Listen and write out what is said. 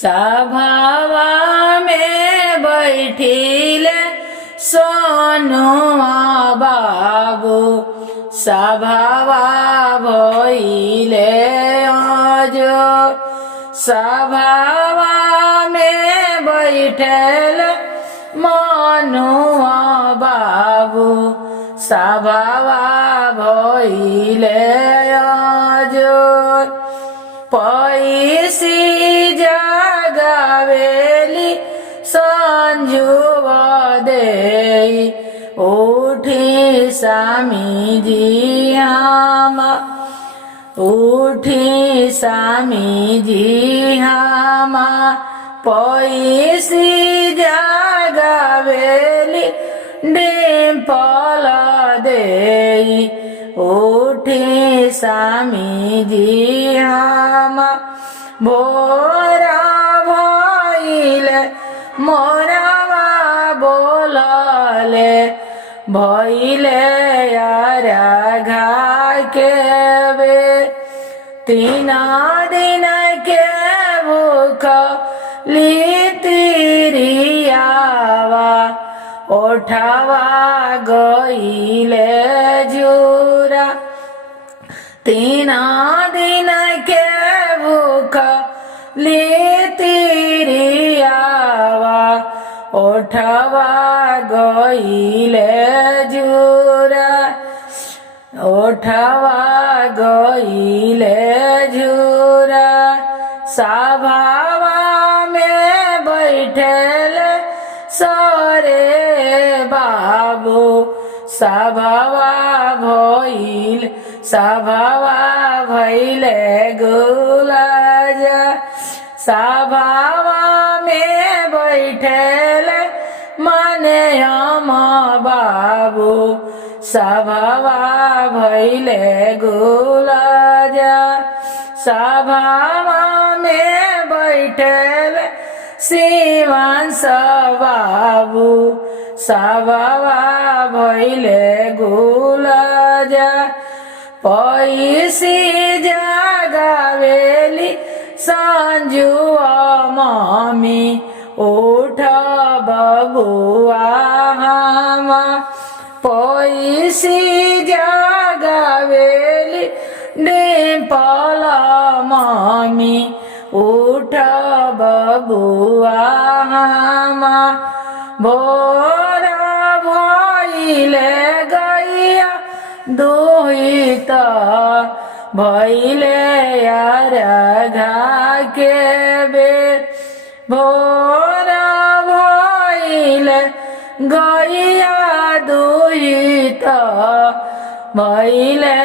सभावा में बैठिले सोनुआ बाबू सभावा भइले अजो सभावा में बैठल मनुआ बाबू सभावा भइले अजो पैसी जगावेली संजुवा देई उठी स्वामी जी हम उठी स्वामी जी हम पैसी जगावेली डिम्पल देई उठी स्वामी जी हम भोरा भइले मोरावा बोलले भइले राघा के बे 3 दिन के भूख लितिरियावा ओठावा गइले जुरा 3 दिन के भूख लितिरियावा ओठवा गइले जुरा ओठवा गइले जुरा सभावा में बैठल सरे बाबू सभावा भइले गुलाजा सभावा में बैठल मने हम बाबू सभावा भइले गुलाजा सभावा में बैठल शिवांश बाबू सभावा भइले गुलाजा पैसी जगावेली संजुआ मम्मी उठ बबुआ हम पैसी जगावेली डिम्पल मम्मी उठ बबुआ हम भोर भइले गैया दुहित भइले राघा के बे भोर भइले गैया दुहित भइले